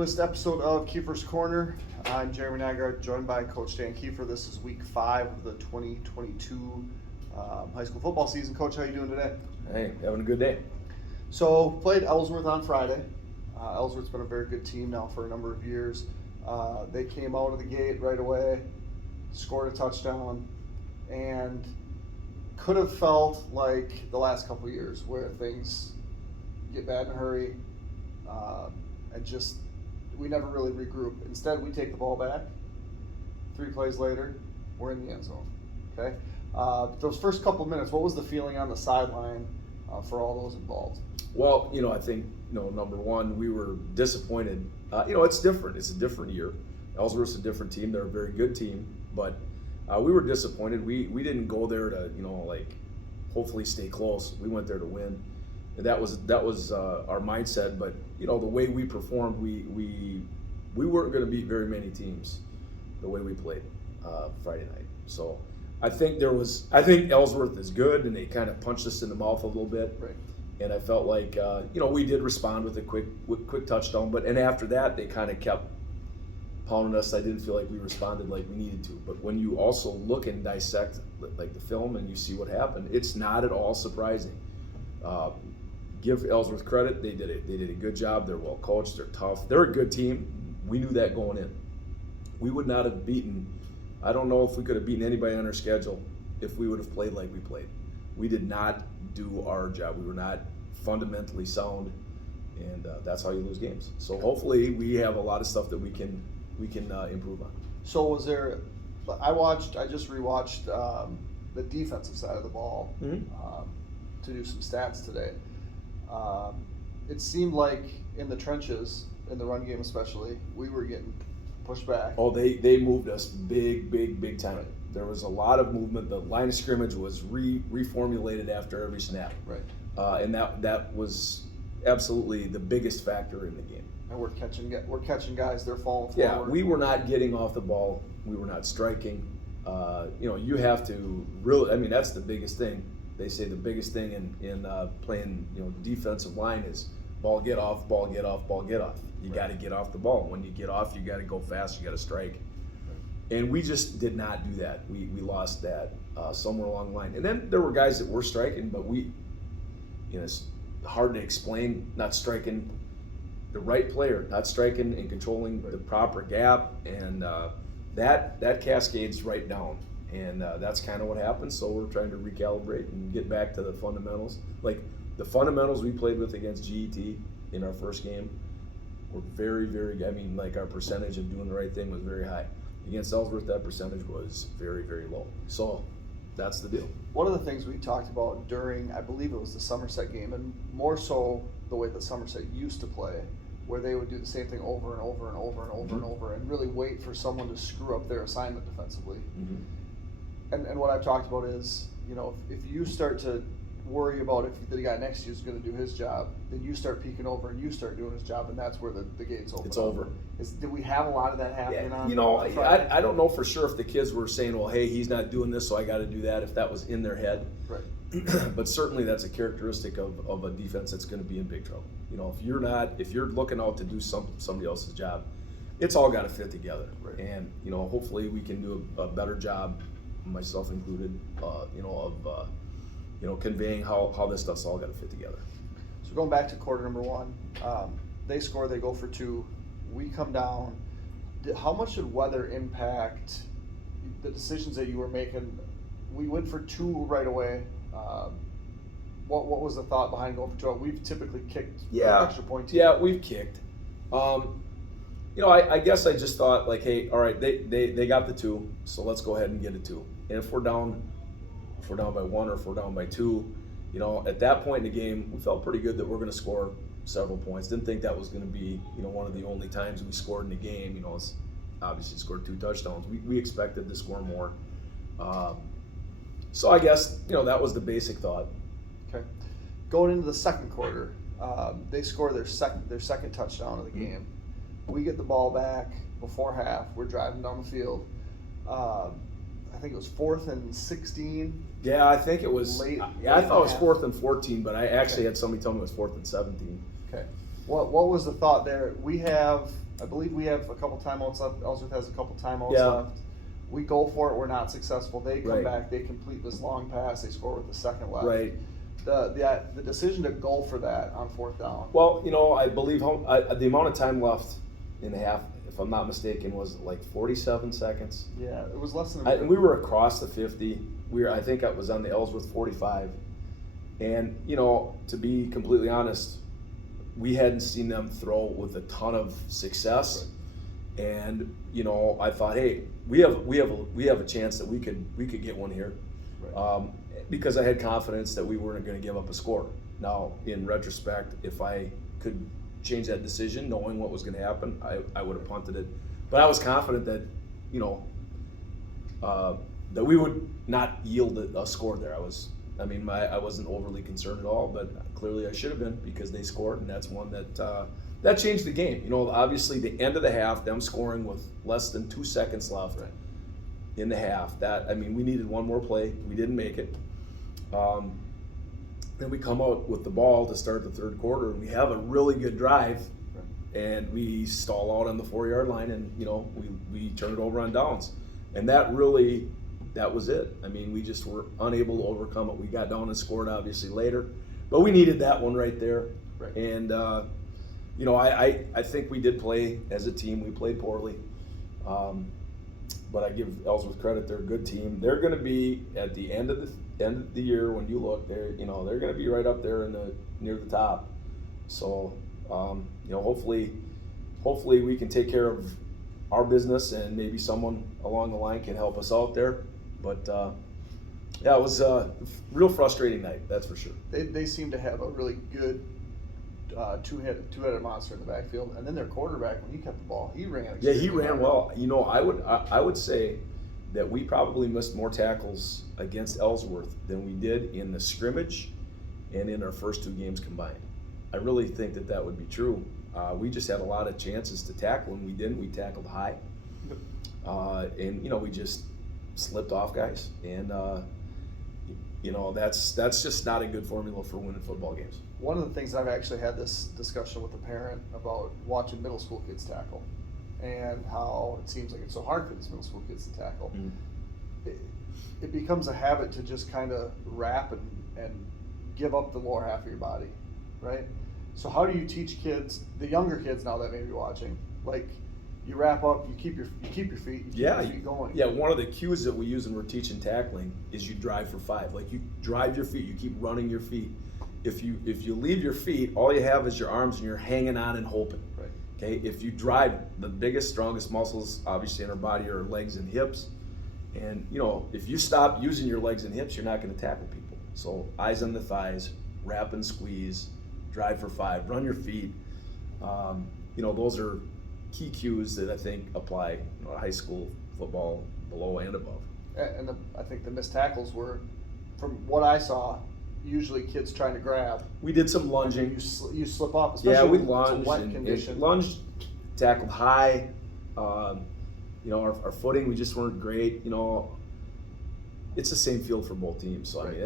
newest episode of Keefer's Korner. I'm Jeremy Nygaard, joined by Coach Dan Keefer. This is week 5 of the 2022 high school football season. Coach, how are you doing today? Hey, having a good day. So, played Ellsworth on Friday. Ellsworth's been a very good team now for a number of years. They came out of the gate right away, scored a touchdown, and could have felt like the last couple of years where things get bad in a hurry. And just, we never really regroup. Instead, we take the ball back. 3 plays later, we're in the end zone. Okay. Those first couple of minutes, what was the feeling on the sideline for all those involved? Well, I think, number one, we were disappointed. It's different. It's a different year. Ellsworth's a different team. They're a very good team, but we were disappointed. We didn't go there to, hopefully stay close. We went there to win. That was our mindset. But the way we performed, we weren't going to beat very many teams the way we played Friday night. So I think Ellsworth is good, and they kind of punched us in the mouth a little bit. Right. And I felt like we did respond with a quick touchdown. But after that, they kind of kept pounding us. I didn't feel like we responded like we needed to. But when you also look and dissect like the film and you see what happened, it's not at all surprising. Give Ellsworth credit. They did a good job. They're well coached. They're tough. They're a good team. We knew that going in. We would not have beaten. I don't know if we could have beaten anybody on our schedule if we would have played like we played. We did not do our job. We were not fundamentally sound, and that's how you lose games. So hopefully we have a lot of stuff that we can improve on. So was there? I just rewatched the defensive side of the ball to do some stats today. It seemed like in the trenches, in the run game especially, we were getting pushed back. Oh, they moved us big time. Right. There was a lot of movement. The line of scrimmage was reformulated after every snap. Right. And that was absolutely the biggest factor in the game. And we're catching guys. They're falling forward. Yeah, we were not getting off the ball. We were not striking. You have to really. I mean, that's the biggest thing. They say the biggest thing in playing defensive line is ball get off, ball get off, ball get off. You got to get off the ball. When you get off, you got to go fast. You got to strike. Right. And we just did not do that. We lost that somewhere along the line. And then there were guys that were striking, but it's hard to explain not striking the right player, not striking and controlling the proper gap, and that cascades right down. And that's kind of what happened. So we're trying to recalibrate and get back to the fundamentals. Like the fundamentals we played with against GET in our first game were very, very. I mean, like our percentage of doing the right thing was very high. Against Ellsworth, that percentage was very, very low. So that's the deal. One of the things we talked about during, I believe it was the Somerset game, and more so the way that Somerset used to play, where they would do the same thing over and over and over and over and over, and really wait for someone to screw up their assignment defensively. Mm-hmm. And what I've talked about is, if you start to worry about if the guy next to you is going to do his job, then you start peeking over and you start doing his job, and that's where the gate's open. It's over. Did we have a lot of that happening on Friday? I don't know for sure if the kids were saying, well, hey, he's not doing this, so I got to do that, if that was in their head. Right. But certainly that's a characteristic of a defense that's going to be in big trouble. If you're looking out to do somebody else's job, it's all got to fit together. Right. And, hopefully we can do a better job, myself included, of conveying how this stuff's all got to fit together. So going back to quarter number 1, they score, they go for 2, we come down. How much did weather impact the decisions that you were making? We went for 2 right away. What was the thought behind going for 2? We've typically kicked an extra point team. Yeah, we've kicked. I guess I just thought like, hey, all right, they got the 2, so let's go ahead and get a 2. And if we're down by 1 or if we're down by 2, at that point in the game, we felt pretty good that we're going to score several points. Didn't think that was going to be, one of the only times we scored in the game. It's obviously scored 2 touchdowns. We expected to score more. So I guess, that was the basic thought. Okay. Going into the second quarter, they score their second touchdown of the game. We get the ball back before half. We're driving down the field. I think it was 4th and 16. Yeah, I think it was. Late I thought it was 4th and 14, but I actually had somebody tell me it was 4th and 17. Okay. What was the thought there? I believe we have a couple timeouts left. Ellsworth has a couple timeouts Yeah. left. We go for it. We're not successful. They come Right. back. They complete this long pass. They score with the second left. Right. The decision to go for that on fourth down. Well, I believe the amount of time left in the half, if I'm not mistaken, was like 47 seconds. Yeah, it was less than. And we were across the 50. I think I was on the Ellsworth 45. And, to be completely honest, we hadn't seen them throw with a ton of success. Right. And, I thought, hey, we have a chance that we could get one here. Right. Because I had confidence that we weren't going to give up a score. Now, in retrospect, if I could change that decision, knowing what was going to happen, I would have punted it. But I was confident that, that we would not yield a score there. I wasn't overly concerned at all, but clearly I should have been because they scored, and that's one that changed the game. Obviously the end of the half, them scoring with less than 2 seconds left in the half. We needed one more play. We didn't make it. Then we come out with the ball to start the third quarter, and we have a really good drive, and we stall out on the 4-yard line, and we turn it over on downs, and that was it. We just were unable to overcome it. We got down and scored obviously later, but we needed that one right there. Right. And I think we did play as a team. We played poorly. But I give Ellsworth credit; they're a good team. They're going to be at the end of the year when you look, they're going to be right up there near the top. So hopefully we can take care of our business, and maybe someone along the line can help us out there. But it was a real frustrating night, that's for sure. They seem to have a really good two-headed monster in the backfield, and then their quarterback, when he kept the ball, he ran. Yeah, he ran well. I would say that we probably missed more tackles against Ellsworth than we did in the scrimmage and in our first 2 games combined. I really think that would be true. We just had a lot of chances to tackle, and we didn't. We tackled high, and we just slipped off guys, and that's just not a good formula for winning football games. One of the things I've actually had this discussion with a parent about watching middle school kids tackle, and how it seems like it's so hard for these middle school kids to tackle. Mm-hmm. It becomes a habit to just kind of wrap and give up the lower half of your body, right? So how do you teach kids, the younger kids now that may be watching, like you wrap up, you keep your feet, you keep your feet going. Yeah, one of the cues that we use when we're teaching tackling is you drive for 5. Like you drive your feet, you keep running your feet. If you leave your feet, all you have is your arms and you're hanging on and hoping. Right. Okay. If you drive, the biggest, strongest muscles obviously in our body are legs and hips. And if you stop using your legs and hips, you're not going to tackle people. So eyes on the thighs, wrap and squeeze, drive for 5, run your feet. Those are key cues that I think apply to high school football below and above. And I think the missed tackles were, from what I saw, usually kids trying to grab. We did some lunging. You slip off, especially yeah, we when lunged it's a wet condition. Lunged, tackled high. Our footing, we just weren't great. It's the same field for both teams. So right.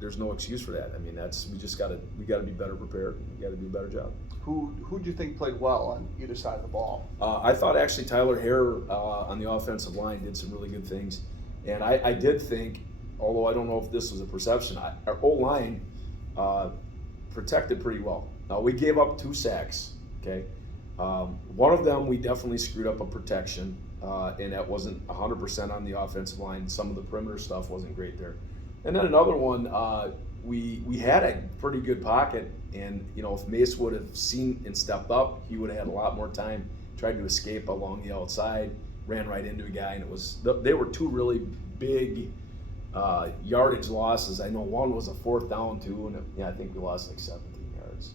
There's no excuse for that. We got to be better prepared. We got to do a better job. Who do you think played well on either side of the ball? I thought actually Tyler Hare on the offensive line did some really good things, and I did think, although I don't know if this was a perception, our O-line protected pretty well. Now we gave up 2 sacks. Okay, one of them we definitely screwed up a protection, and that wasn't 100% on the offensive line. Some of the perimeter stuff wasn't great there. And then another one, we had a pretty good pocket, and if Mace would have seen and stepped up, he would have had a lot more time. Tried to escape along the outside, ran right into a guy, and they were 2 really big yardage losses. I know one was a 4th down too, and I think we lost like 17 yards.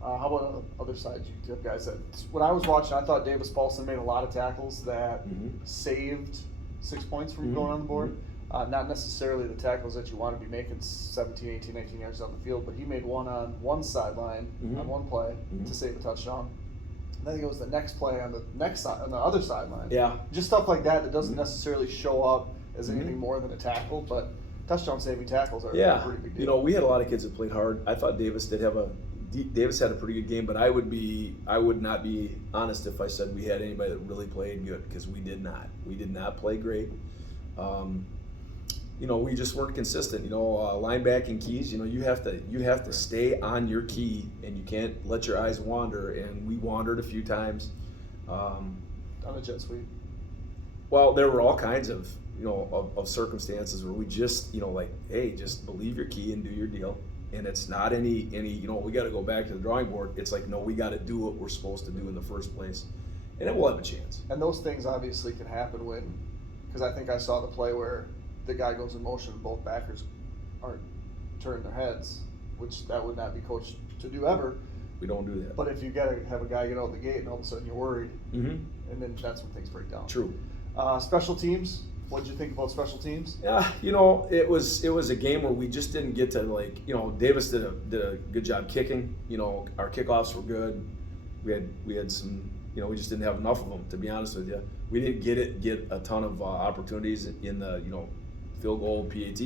How about on the other side? You have guys that, when I was watching, I thought Davis Paulson made a lot of tackles that saved 6 points from going on the board. Not necessarily the tackles that you want to be making 17, 18, 19 yards down the field, but he made one on one sideline on one play to save a touchdown. I think it was the next play on the next side, on the other sideline. Yeah. Just stuff like that doesn't necessarily show up as anything more than a tackle, but touchdown saving tackles are a Yeah, pretty big deal. you know, we had a lot of kids that played hard. I thought Davis had a pretty good game, but I would not be honest if I said we had anybody that really played good, because we did not. We did not play great. You know, we just weren't consistent. You know, linebacking keys. You know, you have to stay on your key, and you can't let your eyes wander. And we wandered a few times. On a jet sweep. Well, there were all kinds of of circumstances where we just like, hey, just believe your key and do your deal. And it's not any we got to go back to the drawing board. It's like, no, we got to do what we're supposed to do in the first place, and then we'll have a chance. And those things obviously can happen because I think I saw the play where the guy goes in motion and both backers aren't turning their heads, which that would not be coached to do ever. We don't do that. But if you got to have a guy get out the gate and all of a sudden you're worried, Mm-hmm. and then that's when things break down. True. Special teams. What did you think about special teams? Yeah, it was a game where we just didn't get to Davis did a good job kicking. Our kickoffs were good. We had some we just didn't have enough of them, to be honest with you. We didn't get a ton of opportunities in the field goal PAT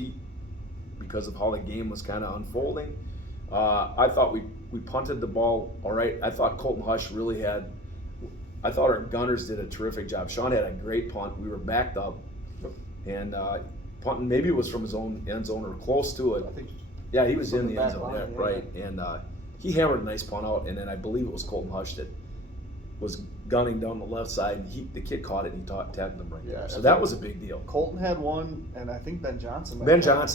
because of how the game was kind of unfolding. I thought we punted the ball all right. I thought Colton Hush I thought our gunners did a terrific job. Sean had a great punt. We were backed up. And punting, maybe it was from his own end zone or close to it. I think. Yeah, he was in the end back zone, line, yeah, right. And he hammered a nice punt out, and then I believe it was Colton Hush that was gunning down the left side. And the kid caught it and he tackled him right there. So that was a big deal. Colton had one, and I think Ben Johnson.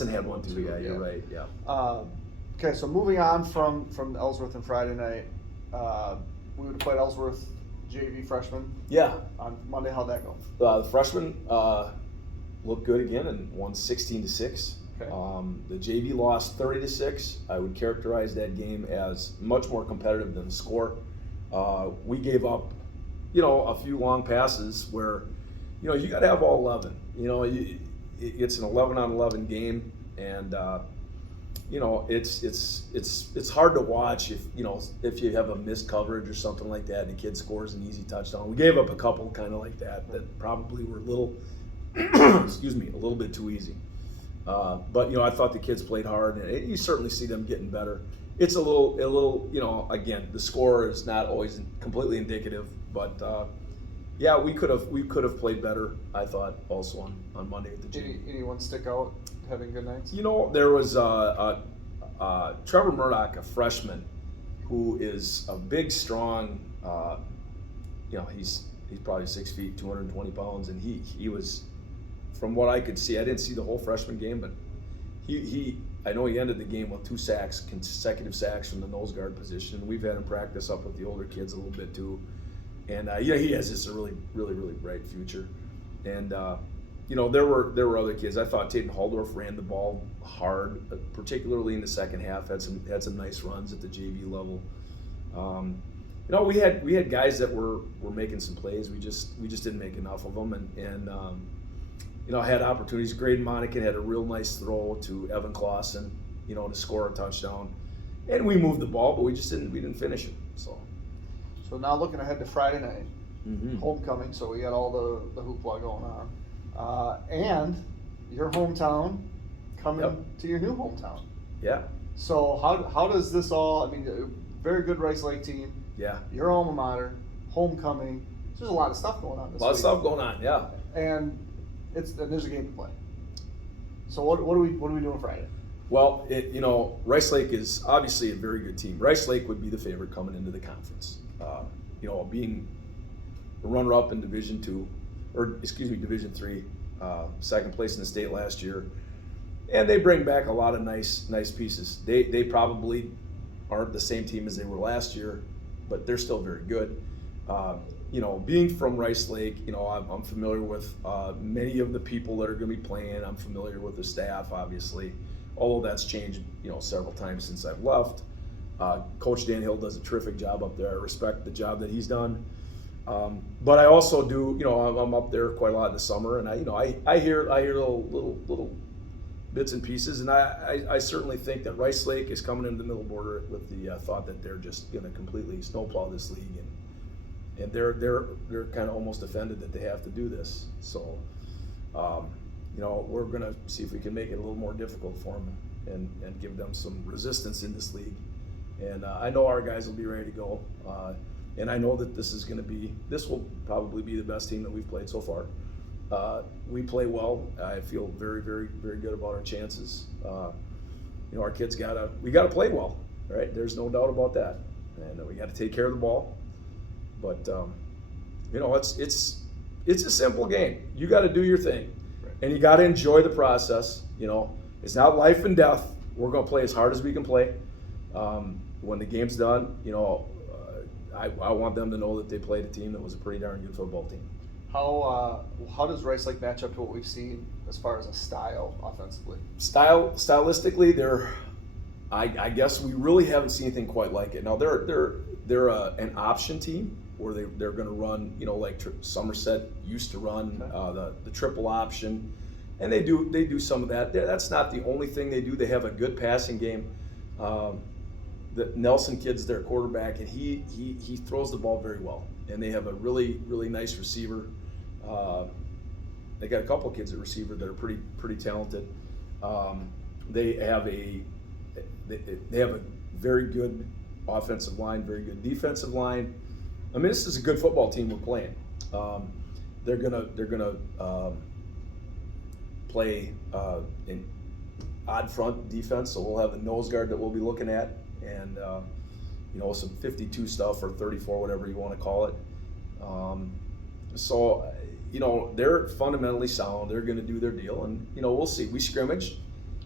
Had one too. Yeah, you're right. Yeah. Okay, so moving on from Ellsworth and Friday night, we would have played Ellsworth JV freshman. Yeah. On Monday, how'd that go? The freshman looked good again and won 16-6. Okay. The JV lost 30-6. I would characterize that game as much more competitive than the score. We gave up, a few long passes where, you got to have all 11. It's an 11-on-11 game, and it's hard to watch if you have a missed coverage or something like that, and the kid scores an easy touchdown. We gave up a couple kind of like that probably were a little, excuse me, a little bit too easy. But I thought the kids played hard, and you certainly see them getting better. It's a little, again, the score is not always completely indicative, but yeah, we could have played better, I thought, also on Monday at the gym. Anyone stick out having good nights? There was Trevor Murdoch, a freshman, who is a big, strong. He's probably 6 feet, 220 pounds, and he was, from what I could see, I didn't see the whole freshman game, but I know he ended the game with 2 sacks, consecutive sacks from the nose guard position. We've had him practice up with the older kids a little bit too, and he has just a really, really, really bright future. And there were other kids. I thought Tatum Haldorf ran the ball hard, particularly in the second half. Had some nice runs at the JV level. We had guys that were making some plays. We just didn't make enough of them, and had opportunities. Graydon Monacan had a real nice throw to Evan Clausen, to score a touchdown, and we moved the ball, but we didn't finish it. So now looking ahead to Friday night, Mm-hmm. homecoming. So we got all the hoopla going on, and your hometown coming to your new hometown. Yeah. So how does this all? I mean, a very good Rice Lake team. Yeah. Your alma mater, homecoming. There's a lot of stuff going on this week. A lot of stuff going on. Yeah. And there's a game to play. So what are we doing Friday? Well, Rice Lake is obviously a very good team. Rice Lake would be the favorite coming into the conference. Being a runner-up in Division III, second place in the state last year, and they bring back a lot of nice pieces. They probably aren't the same team as they were last year, but they're still very good. Being from Rice Lake, I'm familiar with many of the people that are going to be playing. I'm familiar with the staff, obviously, although that's changed, several times since I've left. Coach Dan Hill does a terrific job up there. I respect the job that he's done. But I also do, I'm up there quite a lot in the summer, and I hear little bits and pieces, and I certainly think that Rice Lake is coming into the middle border with the thought that they're just going to completely snowplow this league, and they're kind of almost offended that they have to do this. So, we're going to see if we can make it a little more difficult for them and give them some resistance in this league. And I know our guys will be ready to go. And I know that this will probably be the best team that we've played so far. We play well. I feel very, very, very good about our chances. Our kids we gotta play well, right? There's no doubt about that. And we got to take care of the ball. But it's a simple game. You got to do your thing, right, and you got to enjoy the process. It's not life and death. We're gonna play as hard as we can play. When the game's done, I want them to know that they played a team that was a pretty darn good football team. How does Rice Lake match up to what we've seen as far as a style offensively? Stylistically, I guess we really haven't seen anything quite like it. Now they're an option team where they're going to run, like Somerset used to run, the triple option, and they do some of that. That's not the only thing they do. They have a good passing game. The Nelson kid's their quarterback, and he throws the ball very well. And they have a really, really nice receiver. They got a couple of kids at receiver that are pretty talented. They have a very good offensive line, very good defensive line. I mean, this is a good football team we're playing. They're gonna play in odd front defense, so we'll have a nose guard that we'll be looking at, and some 52 stuff or 34, whatever you want to call it. So they're fundamentally sound. They're going to do their deal, and we'll see. We scrimmaged,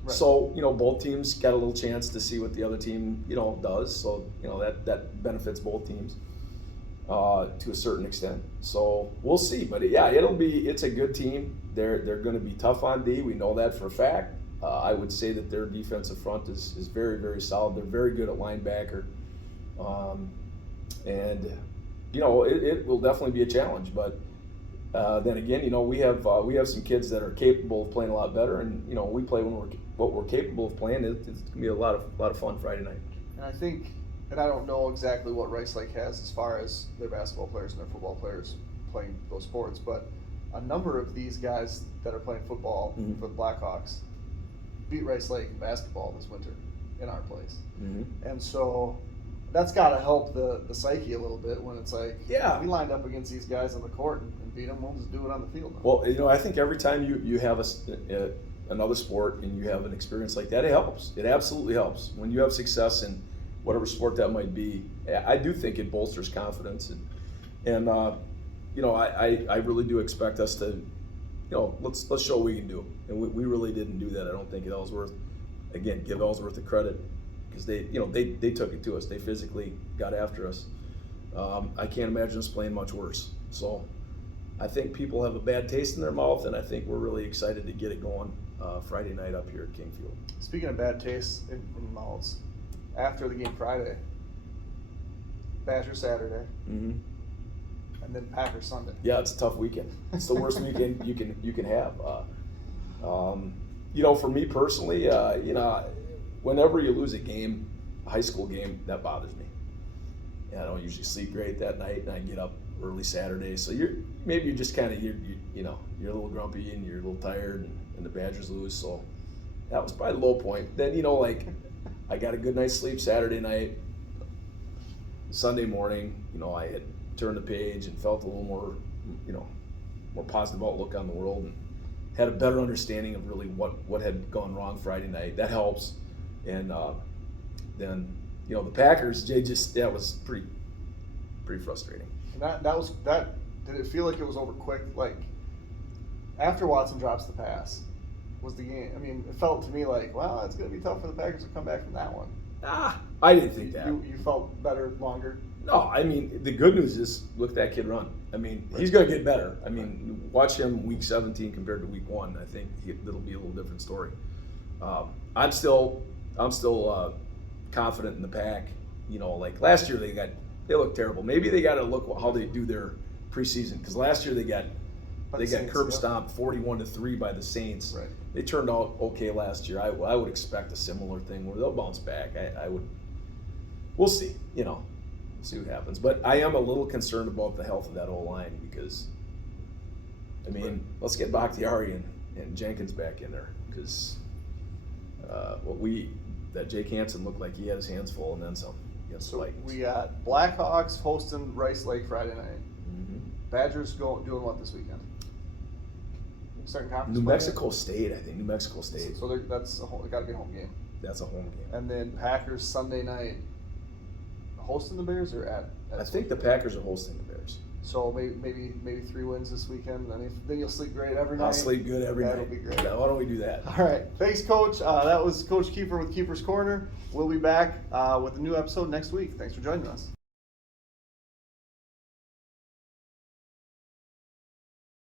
right. So both teams got a little chance to see what the other team does. So that benefits both teams to a certain extent. So we'll see. But it's a good team. They're going to be tough on D. We know that for a fact. I would say that their defensive front is very, very solid. They're very good at linebacker. And it will definitely be a challenge, but then again, we have some kids that are capable of playing a lot better, and we play what we're capable of playing. It's gonna be a lot of fun Friday night. And I think, and I don't know exactly what Rice Lake has as far as their basketball players and their football players playing those sports, but a number of these guys that are playing football mm-hmm. for the Blackhawks beat Rice Lake in basketball this winter in our place, mm-hmm. and so that's got to help the psyche a little bit when it's like, we lined up against these guys on the court and beat them. We'll just do it on the field now. Well, I think every time you have another sport and you have an experience like that, it helps. It absolutely helps. When you have success in whatever sport that might be, I do think it bolsters confidence. And I really do expect us to, let's show what we can do. And we really didn't do that, I don't think, at Ellsworth. Again, give Ellsworth the credit. Because they took it to us. They physically got after us. I can't imagine us playing much worse. So I think people have a bad taste in their mouth, and I think we're really excited to get it going Friday night up here at King Field. Speaking of bad taste in mouths, after the game Friday, Badgers Saturday, mm-hmm. and then Packers Sunday. Yeah, it's a tough weekend. It's the worst weekend you can have. For me personally, whenever you lose a high school game, that bothers me. I don't usually sleep great that night, and I get up early Saturday. So you're just kind of you're a little grumpy and you're a little tired, and the Badgers lose. So that was probably the low point. Then I got a good night's sleep Saturday night. Sunday morning, I had turned the page and felt a little more, more positive outlook on the world, and had a better understanding of really what had gone wrong Friday night. That helps. And then the Packers, that was pretty frustrating. And that did it feel like it was over quick? Like after Watson drops the pass, was the game? I mean, it felt to me like, well, it's going to be tough for the Packers to come back from that one. I didn't think that. You felt better longer? No, I mean, the good news is look at that kid run. I mean, He's going to get better. I mean, watch him week 17 compared to week 1. I think it'll be a little different story. I'm still confident in the Pack. Like last year they looked terrible. Maybe they got to look how they do their preseason, because last year they got curb stomped 41-3 by the Saints. Right. They turned out okay last year. I would expect a similar thing where they'll bounce back. We'll see. We'll see what happens. But I am a little concerned about the health of that O-line, because let's get Bakhtiari and Jenkins back in there because that Jake Hansen looked like he had his hands full and then some against the So Vikings. we got Blackhawks hosting Rice Lake Friday night. Mm-hmm. Badgers doing what this weekend? Starting conference New play? Mexico State, I think. New Mexico State. So that's it got to be a home game. That's a home game. And then Packers Sunday night, hosting the Bears or at I think the Packers are hosting the Bears. So maybe 3 wins this weekend. Then you'll sleep great every night. I'll sleep good every night. That'll be great. Why don't we do that? All right. Thanks, Coach. That was Coach Keefer with Keefer's Corner. We'll be back with a new episode next week. Thanks for joining us.